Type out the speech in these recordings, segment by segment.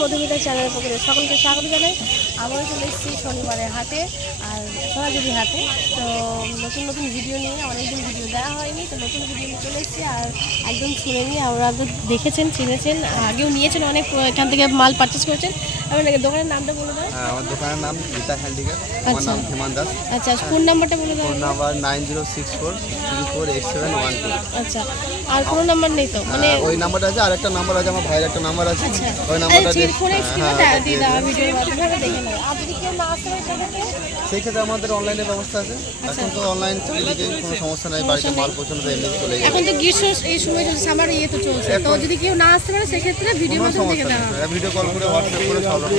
মধুমিতা চ্যানেলের পক্ষে সকলকে স্বাগত জানাই। আমরা চলে এসেছি শনিবারে হাটে আর সোনাঝুরি হাটে। তো নতুন নতুন ভিডিও নিয়ে অনেকদিন ভিডিও দেওয়া হয়নি, তো নতুন ভিডিও নিয়ে চলে এসেছি। আর একদম শুনে নিয়ে আমরা দেখেছেন, চিনেছেন, আগেও নিয়েছেন, অনেক এখান থেকে মাল পারচেস করেছেন। আপনাকে দোকানের নামটা বলে দেন। আমার দোকানের নাম গীতা হ্যান্ডিক্যাপ। আমার নাম হিমান দাস। আচ্ছা, ফোন নাম্বারটা বলে দেন। Phone number 9064348712। আচ্ছা, আর কোনো নাম্বার নেই তো? মানে ওই নাম্বারটা আছে, আরেকটা নাম্বার আছে, আমার ভাইয়ের একটা নাম্বার আছে। ওই নাম্বারটা দিয়ে ভিডিওর মাধ্যমে দেখে নেব। আর যদি কেউ না আসতে পারে সেই ক্ষেত্রে আমাদের অনলাইনের ব্যবস্থা আছে। এখন তো অনলাইন চালিয়ে কোনো সমস্যা নাই, বাড়িতে মাল পৌঁছানো তো এমনি চলে যায়। এখন তো গ্রীষ্ম এই সময় চলছে, আমার ইয়ে তো চলছে, তো যদি কেউ না আসতে পারে সেক্ষেত্রে ভিডিও মাধ্যমে দেখে দেওয়া হবে। ভিডিও কল করে হোয়াটসঅ্যাপ করে সব রকম।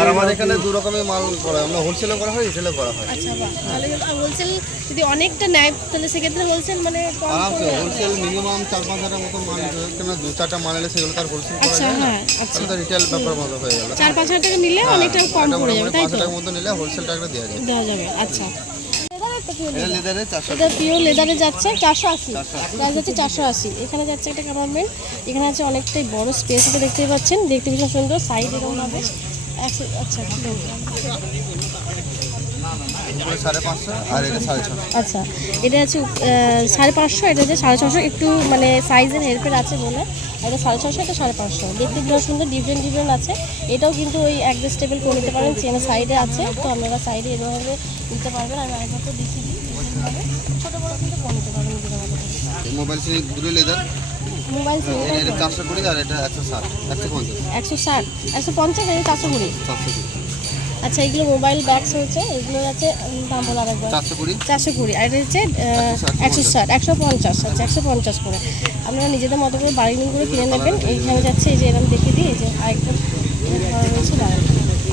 আর আমাদের এখানে দু রকমের মাল করা হয়, আমরা হোলসেলও করা হয়, রিটেলও করা হয়। আচ্ছা, বাহ, তাহলে হোলসেল যদি অনেকটা নেয় তাহলে সেক্ষেত্রে হোলসেল মানে আরামসে হোলসেল মিনিমাম 4-5 হাজার মতো মাল কেন 2-4টা মাল এলে সেগুলো তার হোলসেল করা যায়। হ্যাঁ, আচ্ছা, তো রিটেল ব্যাপার মতো হয়ে গেল। 4-5 হাজার টাকা নিলে অনেকটা কম পড়ে যাবে, তাই তো? 5 টাকার মতো নিলে হোলসেল টাকা দেওয়া যাবে। আচ্ছা, এটা লেদারে 400 এটা পিওর লেদারে যাচ্ছে 480, প্রাইস হচ্ছে 480। এখানে যাচ্ছে একটা কামারমেন্ট, এখানে আছে অনেকটাই বড় স্পেস আছে, দেখতেই পাচ্ছেন, দেখতে ভীষণ সুন্দর, সাইড এরকম হবে। আচ্ছা, আচ্ছা, এটা আছে 550, এটা হচ্ছে 650, একটু মানে সাইজের হেরফের আছে বলে এটা 650, এটা 550। দেখতে ভীষণ সুন্দর, ডিফারেন্ট আছে। এটাও কিন্তু ওই অ্যাডজাস্টেবল করে নিতে পারেন, চেনের সাইডে আছে, তো আপনারা সাইডে এভাবে নিতে পারবেন। আমি আরেকবার তো দেখিয়ে দিই, ছোটো বড়ো কিন্তু করে নিতে পারবেন। মোবাইল সিম দুটো লেদার, মোবাইল সিম এটা 420 আর এটা 160 150 160 150 আর 420। আচ্ছা, এগুলো মোবাইল ব্যাগস হচ্ছে, এগুলো আছে দাম বলা একবার 420, আর এটা হচ্ছে 160 150। আচ্ছা, 150 করে আপনারা নিজেদের মতো করে বার্গেনিং করে কিনে নেবেন। এইখানে যাচ্ছে, এই যে এরকম দেখিয়ে দিই, এই যে আরেকদম রয়েছে দাঁড়ান।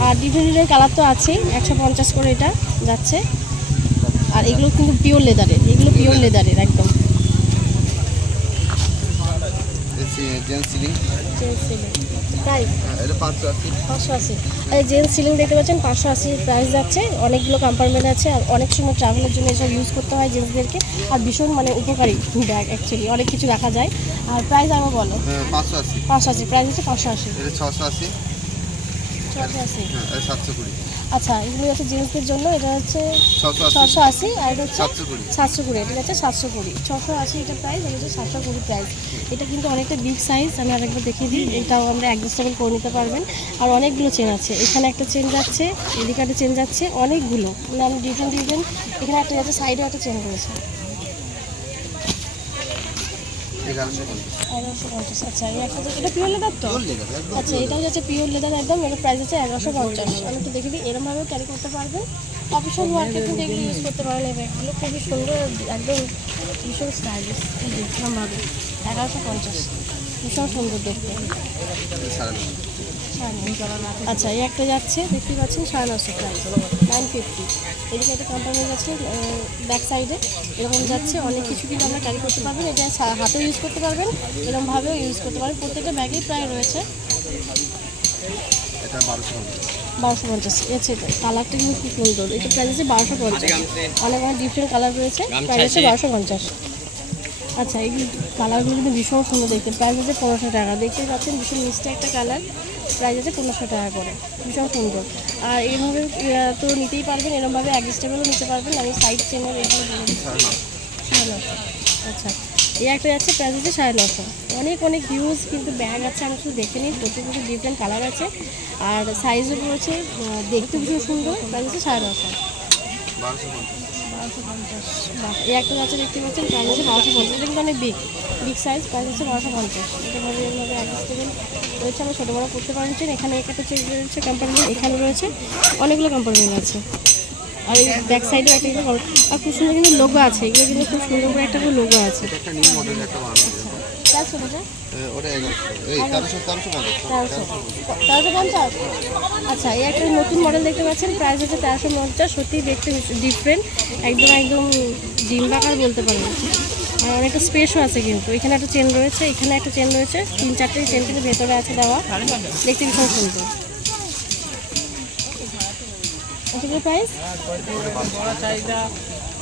আর ডিফারেন্ট কালার তো আছেই, 150 করে এটা যাচ্ছে। আর এগুলো কিন্তু পিওর লেদারের, এগুলো পিওর লেদারের একদম। জেন্টস সিলিং প্রাইস এটা 580। আর জেন্টস সিলিং দেখতে পাচ্ছেন 580 প্রাইস যাচ্ছে। অনেকগুলো কম্পার্টমেন্ট আছে, আর অনেক সময় ট্রাভেলের জন্য এসব ইউজ করতে হয় জেন্টসদেরকে। আর ভীষণ মানে উপকারী ব্যাগ, অ্যাকচুয়ালি অনেক কিছু রাখা যায়। আর প্রাইস আমার বলো। 580 প্রাইস হচ্ছে 580। এটা 680 এটা 720। আচ্ছা, এগুলো হচ্ছে জেন্টসদের জন্য, এটা হচ্ছে 680, আর এটা হচ্ছে 720। এটা হচ্ছে 720, 680 এটা প্রাইস, এটা হচ্ছে 720 প্রাইস। এটা কিন্তু অনেকটা বিগ সাইজ, আমি আরেকবার দেখিয়ে দিই। এটাও আমরা অ্যাডজাস্টেবল করে নিতে পারবেন। আর অনেকগুলো চেন আছে, এখানে একটা চেন যাচ্ছে, এদিকে একটা চেন যাচ্ছে, অনেকগুলো মানে ডিফারেন্ট। এখানে একটা যাচ্ছে, সাইডেও একটা চেন রয়েছে। 1150। আচ্ছা, এই একটা এটা পিওর লেদার তো? আচ্ছা, এটাও যাচ্ছে পিওর লেদার একদম। এটার প্রাইস হচ্ছে 1150। আমি একটু দেখে দিই, এরমভাবেও ক্যারি করতে পারবেন। অফিসিয়াল ওয়ার্কে কিন্তু এগুলো ইউজ করতে পারেন। এই ব্যাগগুলো খুবই সুন্দর, একদম ভীষণ স্টাইলিশ। এরকমভাবে 1150, ভীষণ সুন্দর দেখতে। আচ্ছা, এই একটা যাচ্ছে, দেখতে পাচ্ছেন 950 প্রাইস, 950। এদিকে একটা কোম্পানি আছে ব্যাক সাইডে, এরকম যাচ্ছে। অনেক কিছু কিন্তু আমরা ক্যারি করতে পারবেন, এটা হাতেও ইউজ করতে পারবেন, এরকমভাবেও ইউজ করতে পারবেন। প্রত্যেকটা ব্যাগেই প্রায় রয়েছে। 1250। এটা কালারটা কিন্তু খুব সুন্দর, এটা প্রাইস আছে 1250। অনেক ডিফারেন্ট কালার রয়েছে, প্রাইস আছে 1250। আচ্ছা, এই কালারগুলো কিন্তু ভীষণ সুন্দর দেখতে, প্রাইস আছে 1500 টাকা। দেখতে পাচ্ছেন ভীষণ মিষ্টি একটা কালার, প্রাইস আছে 1500 টাকা করে, ভীষণ সুন্দর। আর এইভাবে তো নিতেই পারবেন, এরকমভাবে অ্যাডজাস্টেবলও নিতে পারবেন। আমি সাইড চেনের এগুলো বলে দিচ্ছি 950। আচ্ছা, এই একটা যাচ্ছে, প্রাইস হচ্ছে 950। অনেক হিউজ কিন্তু ব্যাগ আছে, আমি শুধু দেখে নিই। প্রত্যেকটা ডিফারেন্ট কালার আছে, আর সাইজও রয়েছে, দেখতে ভীষণ সুন্দর। প্রাইস হচ্ছে 950। 1250। এই একটা যাচ্ছে, দেখতে পাচ্ছেন, প্রাইস হচ্ছে 1250। এটা কিন্তু অনেক বিগ, বিগ সাইজ, প্রাইস হচ্ছে 1250। এটাভাবে এরভাবে অ্যাডজাস্টেবল রয়েছে, আমরা ছোটো বড়ো করতে পারছেন। এখানে একটা চেঞ্জ রয়েছে কম্পার্টমেন্ট, এখানে রয়েছে অনেকগুলো কম্পার্টমেন্ট আছে। আর এই ব্যাক সাইডে একটা কিন্তু আর খুব সুন্দর কিন্তু লোগো আছে, এগুলো কিন্তু খুব সুন্দর করে একটা করে লোগো আছে। একটা নিউ মডেল একটা বানানো আছে। প্রাইস কত স্যার? ওটা 1100 এই 1350 1350। আচ্ছা, এই একটা নতুন মডেল দেখতে পাচ্ছেন, প্রাইস হচ্ছে 1350। সত্যি দেখতে ডিফারেন্ট, একদম একদম ডিম বাকার বলতে পারেন। আর অনেকটা স্পেসও আছে কিন্তু, এখানে একটা চেন রয়েছে, এখানে একটা চেন রয়েছে, 3-4টে চেন কিন্তু ভেতরে আছে দেওয়া, দেখতে ভীষণ সুন্দর। এটার প্রাইস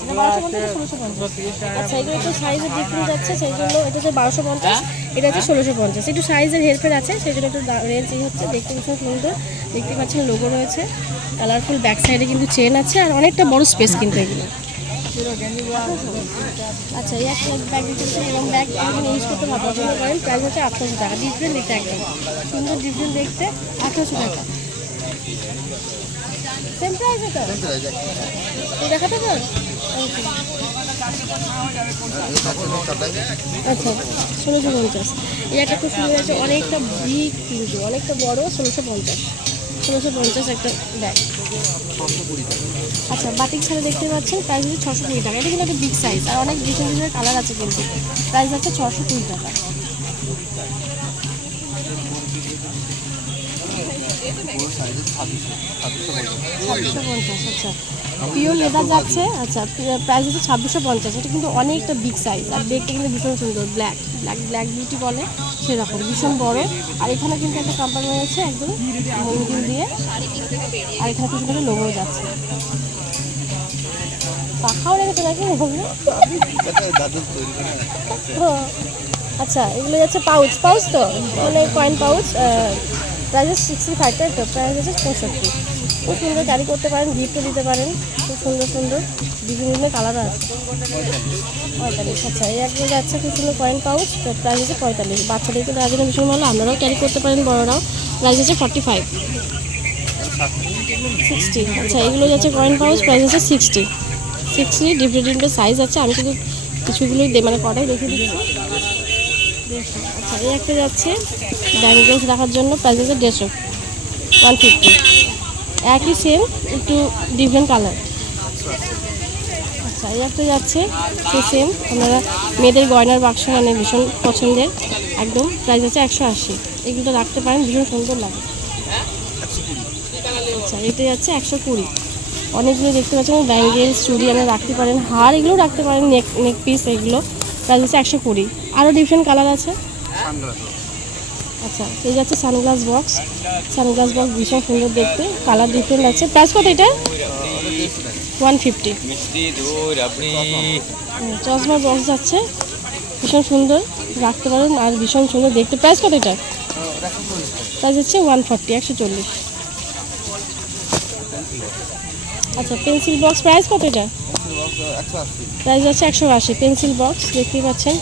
1250। আচ্ছা, এগুলো একটু সাইজের ডিফারেন্স আছে, সেই জন্য এটা হচ্ছে 1250, এটা হচ্ছে 1650। একটু সাইজের হেরফের আছে, সেই জন্য একটু রেঞ্জ হচ্ছে। দেখতে ভীষণ সুন্দর, দেখতে পাচ্ছেন লোগো রয়েছে, কালারফুল ব্যাক সাইডে কিন্তু চেন আছে, আর অনেকটা বড় স্পেস কিন্তু এগুলো। আচ্ছা, এই একটা ব্যাগ দিতে এবং ব্যাগ ইউজ করতে পছন্দ করেন, প্রাইস হচ্ছে 800 টাকা। ডিফারেন্ট দেখতে একদম সুন্দর, ডিফারেন্ট দেখতে 800 টাকা। সেম প্রাইস এটা এই দেখাতে পার। আচ্ছা, 1650। এই একটা খুব সুন্দর আছে, অনেকটা বিগ কিন্তু অনেকটা বড়, 1650 একটা ব্যাগ। আচ্ছা, বাটিক ছাড়া দেখতে পাচ্ছেন, প্রাইস হচ্ছে 620 টাকা। এটা কিন্তু একটা বিগ সাইজ, আর অনেক ডিফারেন্ট ডিফারেন্ট কালার আছে কিন্তু, প্রাইস হচ্ছে 620 টাকা। আচ্ছা, পিওর লেদার যাচ্ছে। আচ্ছা, প্রাইস হচ্ছে 2650। এটা কিন্তু অনেকটা বিগ সাইজ, আর দেখতে কিন্তু ভীষণ সুন্দর, ব্ল্যাক বিউটি বলে সেরকম, ভীষণ বড়। আর এখানে কিন্তু একটা কম্পার্টমেন্ট রয়েছে একদম মঙ্গল দিয়ে, আর এখানে কিছু করে লোগো যাচ্ছে, পাখাও রেখেছে নাকি। আচ্ছা, এগুলো যাচ্ছে পাউচ তো মানে কয়েন পাউচ, প্রাইস 65, তাই তো? প্রাইস হচ্ছে 65। খুব সুন্দর ক্যারি করতে পারেন, গিফটও দিতে পারেন, খুব সুন্দর সুন্দর বিভিন্ন কালারও আছে। 45। আচ্ছা, এই একটা যাচ্ছে খুব সুন্দর কয়েন পাউচ, প্রাইস হচ্ছে 45। বাচ্চাদেরকে দেওয়ার জন্য ভীষণ ভালো, আপনারাও ক্যারি করতে পারেন, বড়রাও। প্রাইস হচ্ছে 45, 60। আচ্ছা, এগুলো যাচ্ছে কয়েন পাউচ, প্রাইস হচ্ছে 60। ডিফারেন্ট সাইজ আছে, আমি কিন্তু কিছুগুলোই মানে কটাই দেখে দিচ্ছি। আচ্ছা, এই একটা যাচ্ছে ব্যাঙ্গলস রাখার জন্য, প্রাইস হচ্ছে 150, 150। একই সেম, একটু ডিফারেন্ট কালার। আচ্ছা, এই একটা যাচ্ছে সেম, আপনারা মেয়েদের গয়নার বাক্স মানে ভীষণ পছন্দের একদম, প্রাইস হচ্ছে 180। এগুলো রাখতে পারেন, ভীষণ সুন্দর লাগে। আচ্ছা, এটা যাচ্ছে 120। অনেকগুলো দেখতে পাচ্ছেন, ব্যাঙ্গেলস, চুড়ি আমরা রাখতে পারেন, হার এগুলো রাখতে পারেন, নেক পিস এগুলো, প্রাইস হচ্ছে 120। আরও ডিফারেন্ট কালার আছে। আচ্ছা, এই যাচ্ছে সানগ্লাস বক্স ভীষণ সুন্দর দেখতে, কালার ডিফারেন্ট আছে। প্রাইস কত এটা? 150। চশমা বক্স যাচ্ছে, ভীষণ সুন্দর রাখতে পারেন, আর ভীষণ সুন্দর দেখতে। প্রাইস কত এটা? প্রাইস হচ্ছে 140, 140। আচ্ছা, পেন্সিল বক্স প্রাইস কত এটা? প্রাইস হচ্ছে 180। পেন্সিল বক্স দেখতেই পাচ্ছেন,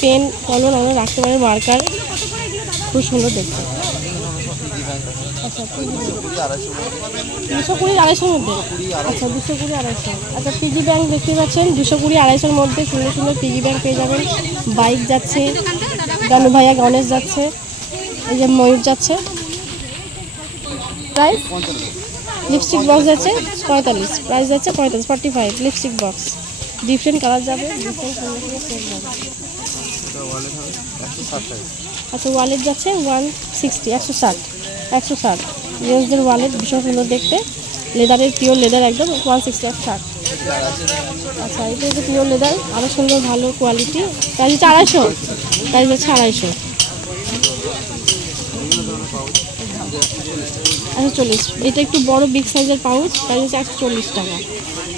পেন কলম আমরা রাখতে পারেন, মার্কার, খুব সুন্দর দেখতে। আচ্ছা, 220, 250 মধ্যে। আচ্ছা, 220, 250। আচ্ছা, পিগি ব্যাংক দেখতে পাচ্ছেন, 220, 250 মধ্যে সুন্দর সুন্দর পিগি ব্যাংক পেয়ে যাবেন। বাইক যাচ্ছে, গানু ভাইয়া গণেশ যাচ্ছে, এই যে ময়ূর যাচ্ছে। প্রাইস? লিপস্টিক বক্স যাচ্ছে 45, প্রাইস যাচ্ছে 45, লিপস্টিক বক্স, ডিফারেন্ট কালার যাবে, ডিফারেন্ট সুন্দর সুন্দর সেট যাবে। আচ্ছা, ওয়ালেট যাচ্ছে 160, 160। জেন্টসদের ওয়ালেট ভীষণ সুন্দর দেখতে, লেদারের, পিওর লেদার একদম, 160, 160। আচ্ছা, এটা হচ্ছে পিওর লেদার, আরও সুন্দর ভালো কোয়ালিটি, প্রাইস হচ্ছে 250, প্রাইস হচ্ছে 250। আচ্ছা, 40। এটা একটু বড় বিগ সাইজের পাউচ, প্রাইস হচ্ছে 140 টাকা।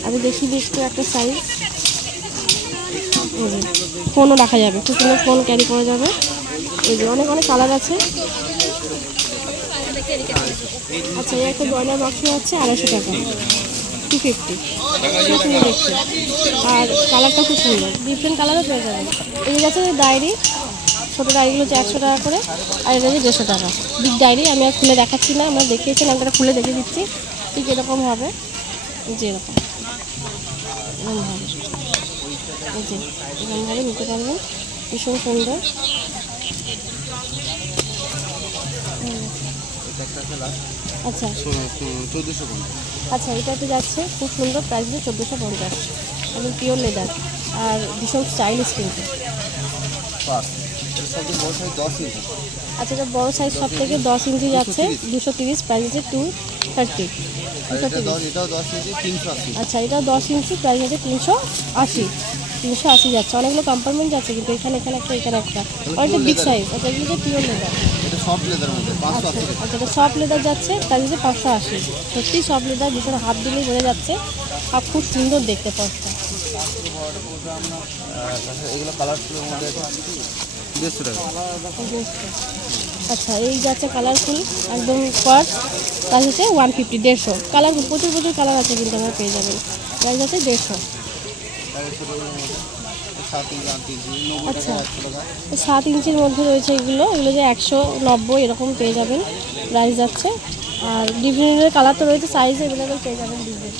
আমি দেখি একটু একটা সাইজ, ফোনও রাখা যাবে, খুব সুন্দর ফোন ক্যারি করা যাবে। এই যে অনেক অনেক কালার আছে। আচ্ছা, এই একটা গয়নার বাক্স আছে 250 টাকা, 250, খুব সুন্দর দেখতে, আর কালারটা খুব সুন্দর, ডিফারেন্ট কালারও পেয়ে যাবে। এই যাচ্ছে ডায়েরি, ছোটো ডায়েরিগুলো হচ্ছে 100 টাকা করে, আর এটা হচ্ছে 150 টাকা। বিগ ডায়েরি আমি আর খুলে দেখাচ্ছি না, আমরা দেখিয়েছেন, আমরা খুলে দেখে দিচ্ছি ঠিক এরকম হবে, যে এরকম হবে, এই যে এরকমভাবে নিতে পারবেন, ভীষণ সুন্দর। এটা একটা আছে লাস্ট আচ্ছা 1450। আচ্ছা, এটাতে যাচ্ছে খুব সুন্দর, প্রাইস হচ্ছে 1450, একদম পিওর লেদার আর ভীষণ স্টাইলিশ কিন্তু। পাঁচ এটা সবচেয়ে বড় সাইজ 10 ইঞ্চি। আচ্ছা, এটা বড় সাইজ সব থেকে 10 ইঞ্চি যাচ্ছে 230, প্রাইস হচ্ছে 230। আর এটা 10 এটাও 10 ইঞ্চি 380। আচ্ছা, এটা 10 ইঞ্চি, প্রাইস হচ্ছে 380 যাচ্ছে। অনেকগুলো কম্পার্টমেন্ট যাচ্ছে কিন্তু এখানে একটা, এখানে একটা, অনেকটা বিগ সাইজ। আচ্ছা, এগুলো যে পিওর লেদার। এটা সফট লেদার মধ্যে 580 টাকা। আচ্ছা, এটা সফট লেদার যাচ্ছে, প্রাইস হচ্ছে 580। সত্যি সফট লেদার, ভীষণ হাত দিলেই বোঝা যাচ্ছে আর খুব সুন্দর দেখতে পাচ্ছেন। এগুলো কালারফুলের মধ্যে আছে 150 টাকা। আচ্ছা, এই যাচ্ছে কালারফুল একদম স্কোয়ার, প্রাইস হচ্ছে 150, 150। কালারফুল প্রচুর কালার আছে কিন্তু আমরা পেয়ে যাবেন, প্রাইস হচ্ছে 150। তার ছোটোর মধ্যে 7 ইঞ্চি 8 ইঞ্চি 90 আচ্ছা, টাকা 100 টাকা। 7 ইঞ্চির মধ্যে রয়েছে এগুলো যে 190 এরকম পেয়ে যাবেন, প্রাইস যাচ্ছে। আর বিভিন্ন কালার তো রয়েছে, সাইজ অ্যাভেলেবেল পেয়ে যাবেন ডিজাইন।